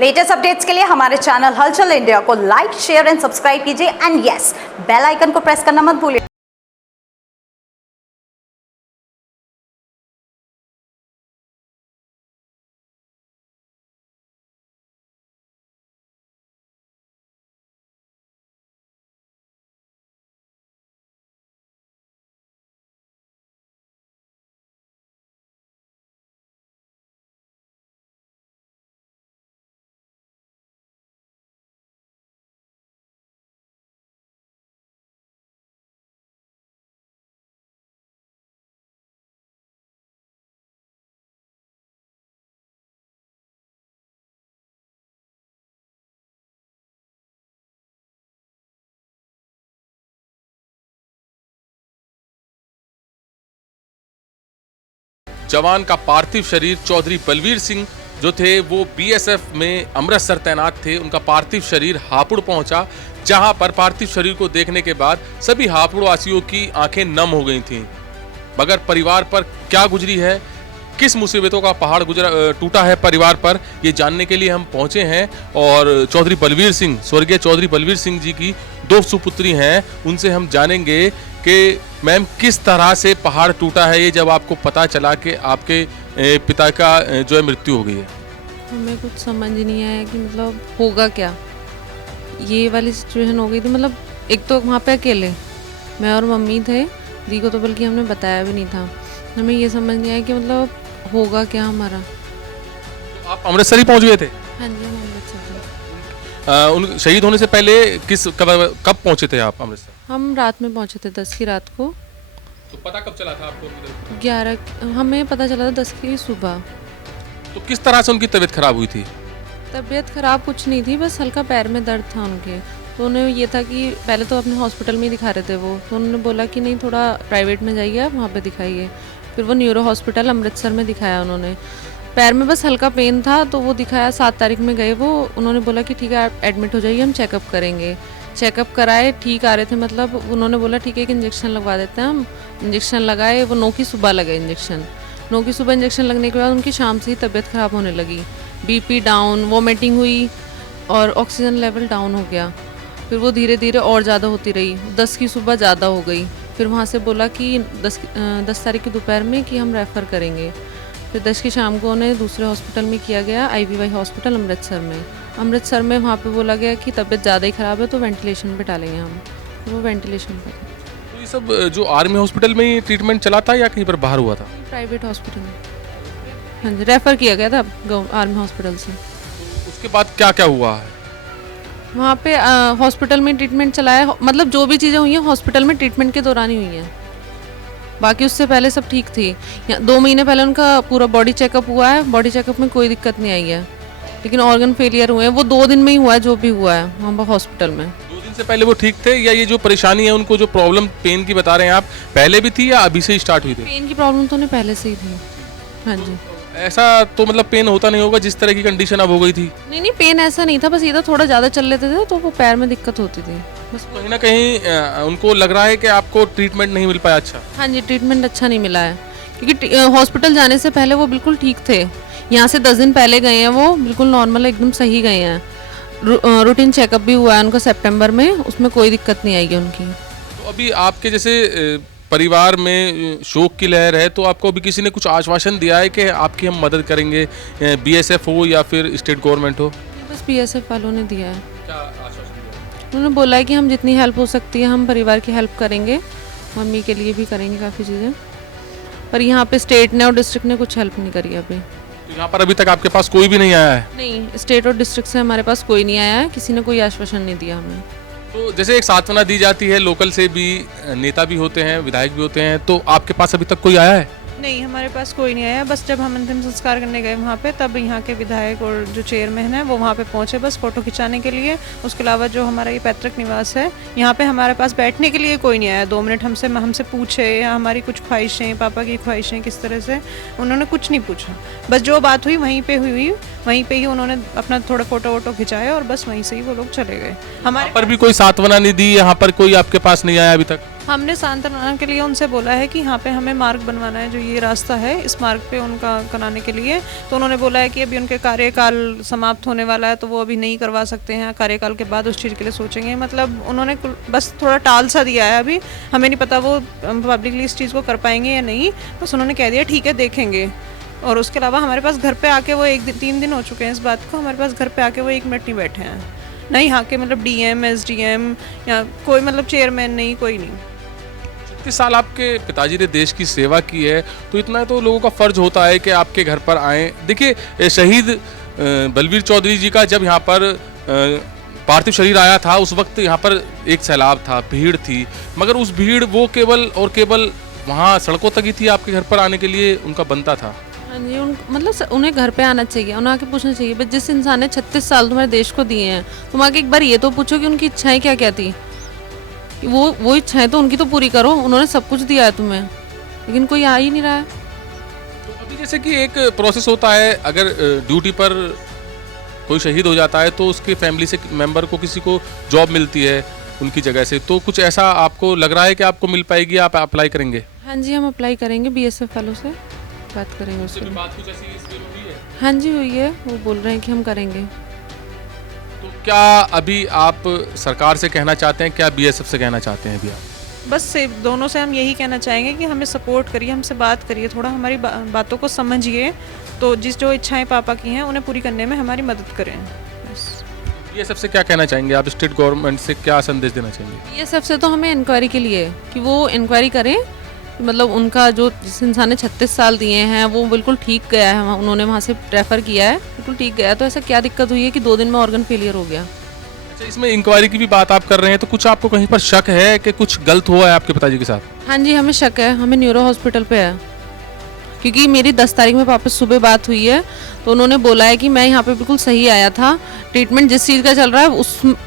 Latest updates के लिए हमारे चैनल हलचल इंडिया को लाइक, शेयर एंड सब्सक्राइब कीजिए एंड यस, बेल आइकन को प्रेस करना मत भूलिए। जवान का पार्थिव शरीर चौधरी बलवीर सिंह जो थे वो बीएसएफ में अमृतसर तैनात थे, उनका पार्थिव शरीर हापुड़ पहुंचा, जहां पर पार्थिव शरीर को देखने के बाद सभी हापुड़ वासियों की आंखें नम हो गई थीं। मगर परिवार पर क्या गुजरी है, किस मुसीबतों का पहाड़ टूटा है परिवार पर, ये जानने के लिए हम पहुंचे हैं और चौधरी बलवीर सिंह, स्वर्गीय चौधरी बलवीर सिंह जी की दो सुपुत्री हैं, उनसे हम जानेंगे कि मैम किस तरह से पहाड़ टूटा है ये जब आपको पता चला कि आपके पिता का जो है मृत्यु हो गई है। हमें कुछ समझ नहीं आया कि मतलब होगा क्या, ये वाली सिचुएशन हो गई थी। मतलब एक तो वहाँ पे अकेले मैं और मम्मी थे, दी को तो बल्कि हमने बताया भी नहीं था। हमें ये समझ नहीं आया कि मतलब होगा क्या हमारा। तो आप अमृतसर ही पहुँच गए थे? हाँ जी, हम अमृतसर थे। उन शहीद होने से पहले कब पहुँचे थे आप अमृतसर? हम रात में पहुँचे थे 10 की रात को। तो पता कब चला था आपको? 11 हमें पता चला था 10 की सुबह। तो किस तरह से उनकी तबीयत खराब हुई थी? तबीयत खराब कुछ नहीं थी, बस हल्का पैर में दर्द था उनके। तो उन्हें ये था कि पहले तो अपने हॉस्पिटल में ही दिखा रहे थे वो, तो उन्होंने बोला कि नहीं थोड़ा प्राइवेट में जाइए आप, वहाँ पे दिखाइए। फिर वो न्यूरो हॉस्पिटल अमृतसर में दिखाया उन्होंने। पैर में बस हल्का पेन था तो वो दिखाया, 7 तारीख में गए वो। उन्होंने बोला कि ठीक है आप एडमिट हो जाइए, हम चेकअप करेंगे। चेकअप कराए, ठीक आ रहे थे, मतलब उन्होंने बोला ठीक है एक इंजेक्शन लगवा देते हैं हम। इंजेक्शन लगाए, वो 9 की सुबह लगे इंजेक्शन। 9 की सुबह इंजेक्शन लगने के बाद उनकी शाम से ही तबीयत ख़राब होने लगी, बीपी डाउन, वोमिटिंग हुई और ऑक्सीजन लेवल डाउन हो गया। फिर वो धीरे धीरे और ज़्यादा होती रही, 10 की सुबह ज़्यादा हो गई। फिर वहाँ से बोला कि 10 तारीख की दोपहर में कि हम रेफ़र करेंगे। फिर 10 की शाम को उन्हें दूसरे हॉस्पिटल में किया गया, IVY हॉस्पिटल अमृतसर में। अमृतसर में वहाँ पे बोला गया कि तबीयत ज़्यादा ही ख़राब है तो वेंटिलेशन पे डालेंगे हम। तो वो वेंटिलेशन पे। तो ये सब जो आर्मी हॉस्पिटल में ही ट्रीटमेंट चला था या कहीं पर बाहर हुआ था? प्राइवेट हॉस्पिटल में, हाँ जी, रेफ़र किया गया था आर्मी हॉस्पिटल से। तो उसके बाद क्या क्या हुआ है? वहाँ पे हॉस्पिटल में ट्रीटमेंट चलाया, मतलब जो भी चीज़ें हुई हैं हॉस्पिटल में ट्रीटमेंट के दौरान ही हुई हैं। बाकी उससे पहले सब ठीक थी। 2 महीने पहले उनका पूरा बॉडी चेकअप हुआ है, बॉडी चेकअप में कोई दिक्कत नहीं आई है। लेकिन ऑर्गन फेलियर हुए हैं, वो 2 दिन में ही हुआ है जो भी हुआ है वहाँ पर हॉस्पिटल में। 2 दिन से पहले वो ठीक थे या ये जो परेशानी है उनको जो प्रॉब्लम पेन की बता रहे हैं आप, पहले भी थी या अभी से ही स्टार्ट हुई थी? पेन की प्रॉब्लम तो उन्हें पहले से ही थी। हाँ जी। ऐसा तो मतलब पेन होता नहीं होगा जिस तरह की कंडीशन अब हो गई थी? नहीं, पेन ऐसा नहीं था, बस ये था थोड़ा ज़्यादा चल लेते थे तो वो पैर में दिक्कत होती थी बस। कहीं ना कहीं उनको लग रहा है कि आपको ट्रीटमेंट नहीं मिल पाया अच्छा? हाँ जी, ट्रीटमेंट अच्छा नहीं मिला है क्योंकि हॉस्पिटल जाने से पहले वो बिल्कुल ठीक थे। यहाँ से 10 दिन पहले गए हैं, वो बिल्कुल नॉर्मल एकदम सही गए हैं। रूटीन चेकअप भी हुआ है उनका सितंबर में, उसमें कोई दिक्कत नहीं आएगी उनकी। तो अभी आपके जैसे परिवार में शोक की लहर है, तो आपको अभी किसी ने कुछ आश्वासन दिया है कि आपकी हम मदद करेंगे, BSF हो या फिर स्टेट गवर्नमेंट हो? बस BSF वालों ने दिया है। क्या आश्वासन दिया? उन्होंने बोला है कि हम जितनी हेल्प हो सकती है हम परिवार की हेल्प करेंगे, मम्मी के लिए भी करेंगे काफ़ी चीज़ें। पर यहाँ पे स्टेट ने और डिस्ट्रिक्ट ने कुछ हेल्प नहीं करी अभी। तो यहाँ पर अभी तक आपके पास कोई भी नहीं आया है? नहीं, स्टेट और डिस्ट्रिक्ट से हमारे पास कोई नहीं आया है, किसी ने कोई आश्वासन नहीं दिया हमें। तो जैसे एक सांत्वना दी जाती है, लोकल से भी नेता भी होते हैं, विधायक भी होते हैं, तो आपके पास अभी तक कोई आया है? नहीं, हमारे पास कोई नहीं आया। बस जब हम अंतिम संस्कार करने गए वहाँ पे, तब यहाँ के विधायक और जो चेयरमैन है वो वहाँ पे पहुँचे बस फ़ोटो खिंचाने के लिए। उसके अलावा जो हमारा ये पैतृक निवास है, यहाँ पे हमारे पास बैठने के लिए कोई नहीं आया। 2 मिनट हमसे पूछे या हमारी कुछ ख्वाहिशें, पापा की ख्वाहिशें किस तरह से, उन्होंने कुछ नहीं पूछा। बस जो बात हुई वहीं पे हुई, वहीं पे ही उन्होंने अपना थोड़ा फ़ोटो वोटो खिंचाया और बस वहीं से ही वो लोग चले गए। हमारे पर भी कोई सांत्वना नहीं दी, यहाँ पर कोई आपके पास नहीं आया अभी तक? हमने सांत्वना के लिए उनसे बोला है कि यहाँ पे हमें मार्ग बनवाना है, जो ये रास्ता है इस मार्ग पे उनका कराने के लिए। तो उन्होंने बोला है कि अभी उनके कार्यकाल समाप्त होने वाला है तो वो अभी नहीं करवा सकते हैं, कार्यकाल के बाद उस चीज़ के लिए सोचेंगे। मतलब उन्होंने बस थोड़ा टाल सा दिया है, अभी हमें नहीं पता वो पब्लिकली इस चीज़ को कर पाएंगे या नहीं। बस उन्होंने कह दिया ठीक है देखेंगे। और उसके अलावा हमारे पास घर पे आके वो 3 दिन हो चुके हैं इस बात को, हमारे पास घर पे आके वो 1 मिनट नहीं बैठे हैं, ना यहाँ के मतलब डीएम एसडीएम या कोई मतलब चेयरमैन नहीं, कोई नहीं। 36 साल आपके पिताजी ने देश की सेवा की है, तो इतना तो लोगों का फर्ज होता है कि आपके घर पर आएँ। देखिए शहीद बलवीर चौधरी जी का जब यहाँ पर पार्थिव शरीर आया था उस वक्त यहाँ पर एक सैलाब था, भीड़ थी, मगर उस भीड़ वो केवल और केवल वहाँ सड़कों तक ही थी, आपके घर पर आने के लिए उनका बनता था। हाँ जी, मतलब उन्हें घर पे आना चाहिए, उन्हें आके पूछना चाहिए। बस जिस इंसान ने 36 साल तुम्हारे देश को दिए हैं, तुम आके एक बार ये तो पूछो कि उनकी इच्छाएं क्या क्या थी। वो इच्छाएं तो उनकी तो पूरी करो, उन्होंने सब कुछ दिया है तुम्हें, लेकिन कोई आ ही नहीं रहा है। तो अभी जैसे कि एक प्रोसेस होता है, अगर ड्यूटी पर कोई शहीद हो जाता है तो उसके फैमिली से मेंबर को किसी को जॉब मिलती है उनकी जगह से, तो कुछ ऐसा आपको लग रहा है कि आपको मिल पाएगी, आप अप्लाई करेंगे? हाँ जी, हम अप्लाई करेंगे, बीएसएफ वालों से बात करेंगे उससे। बात कुछ ऐसी इस वे में हुई है? हाँ जी हुई है, वो बोल रहे हैं कि हम करेंगे। तो क्या अभी आप सरकार से कहना चाहते हैं, क्या बीएसएफ से कहना चाहते हैं अभी आप? बस से दोनों से हम यही कहना चाहेंगे कि हमें सपोर्ट करिए, हमसे बात करिए, थोड़ा हमारी बातों को समझिए, तो जो इच्छाएं पापा की हैं उन्हें पूरी करने में हमारी मदद करें। बस बीएसएफ से क्या कहना चाहेंगे आप, स्टेट गवर्नमेंट से क्या संदेश देना चाहेंगे? बीएसएफ से तो हमें इंक्वायरी के लिए कि वो इंक्वायरी करें, मतलब उनका जो जिस इंसान ने 36 साल दिए हैं वो बिल्कुल ठीक गया है, उन्होंने वहाँ से रेफ़र किया है, बिल्कुल ठीक गया है। तो ऐसा क्या दिक्कत हुई है कि 2 दिन में ऑर्गन फेलियर हो गया? अच्छा, इसमें इंक्वायरी की भी बात आप कर रहे हैं, तो कुछ आपको कहीं पर शक है कि कुछ गलत हुआ है आपके पिताजी के साथ? हाँ जी, हमें शक है, हमें न्यूरो हॉस्पिटल पे है, क्योंकि मेरी 10 तारीख में वापस सुबह बात हुई है, तो उन्होंने बोला है कि मैं यहाँ पे बिल्कुल सही आया था, ट्रीटमेंट जिस चीज़ का चल रहा है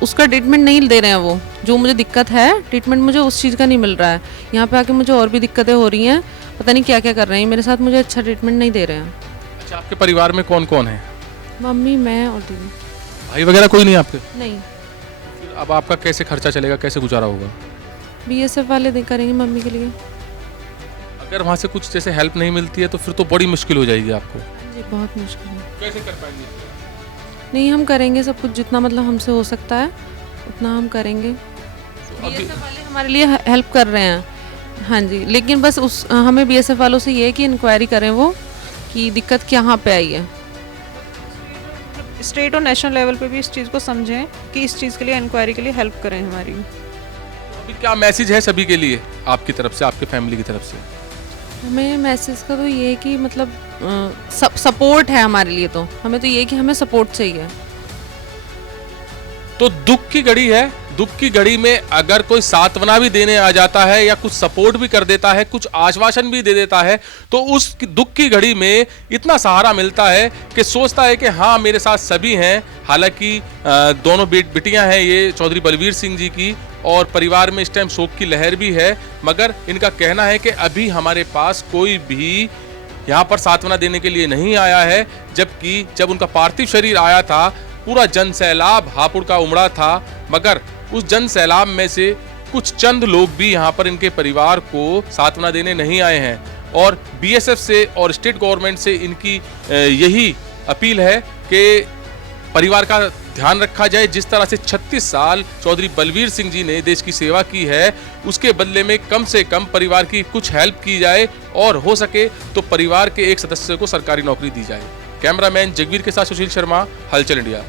उसका ट्रीटमेंट नहीं दे रहे हैं वो, जो मुझे दिक्कत है ट्रीटमेंट मुझे उस चीज़ का नहीं मिल रहा है। यहाँ पे आके मुझे और भी दिक्कतें हो रही हैं, पता नहीं क्या क्या कर रहे हैं मेरे साथ, मुझे अच्छा ट्रीटमेंट नहीं दे रहे हैं। अच्छा, आपके परिवार में कौन कौन है? मम्मी, मैं और दीदी। भाई वगैरह कोई नहीं आपके? नहीं। अब आपका कैसे खर्चा चलेगा, कैसे गुजारा होगा? बीएसएफ वाले करेंगे मम्मी के लिए। अगर वहाँ से कुछ जैसे हेल्प नहीं मिलती है तो फिर तो बड़ी मुश्किल हो जाएगी आपको। जी बहुत मुश्किल है। कैसे कर पाएंगे? नहीं, हम करेंगे सब कुछ, जितना मतलब हमसे हो सकता है उतना हम करेंगे। बीएसएफ वाले हमारे लिए हेल्प कर रहे हैं, हाँ जी, लेकिन बस हमें बीएसएफ वालों से ये है कि इंक्वायरी करें वो कि दिक्कत कहाँ पे आई है। स्टेट और नेशनल लेवल पे भी इस चीज़ को समझें कि इस चीज़ के लिए इंक्वायरी के लिए हेल्प करें हमारी। अभी क्या मैसेज है सभी के लिए आपकी तरफ से, आपके फैमिली की तरफ से? हमें मैसेज का तो ये है कि मतलब सपोर्ट है हमारे लिए, तो हमें तो ये है कि हमें सपोर्ट चाहिए। तो दुख की घड़ी है, दुख की घड़ी में अगर कोई सांत्वना भी देने आ जाता है या कुछ सपोर्ट भी कर देता है, कुछ आश्वासन भी दे देता है, तो उस दुख की घड़ी में इतना सहारा मिलता है कि सोचता है कि हाँ मेरे साथ सभी हैं। हालांकि दोनों बिटियां हैं ये चौधरी बलवीर सिंह जी की, और परिवार में इस टाइम शोक की लहर भी है, मगर इनका कहना है कि अभी हमारे पास कोई भी यहाँ पर सांत्वना देने के लिए नहीं आया है। जबकि जब उनका पार्थिव शरीर आया था पूरा जन सैलाब हापुड़ का उमड़ा था, मगर उस जन सैलाब में से कुछ चंद लोग भी यहाँ पर इनके परिवार को सांत्वना देने नहीं आए हैं। और बीएसएफ से और स्टेट गवर्नमेंट से इनकी यही अपील है कि परिवार का ध्यान रखा जाए। जिस तरह से 36 साल चौधरी बलवीर सिंह जी ने देश की सेवा की है, उसके बदले में कम से कम परिवार की कुछ हेल्प की जाए, और हो सके तो परिवार के एक सदस्य को सरकारी नौकरी दी जाए। कैमरामैन जगवीर के साथ सुशील शर्मा, हलचल इंडिया।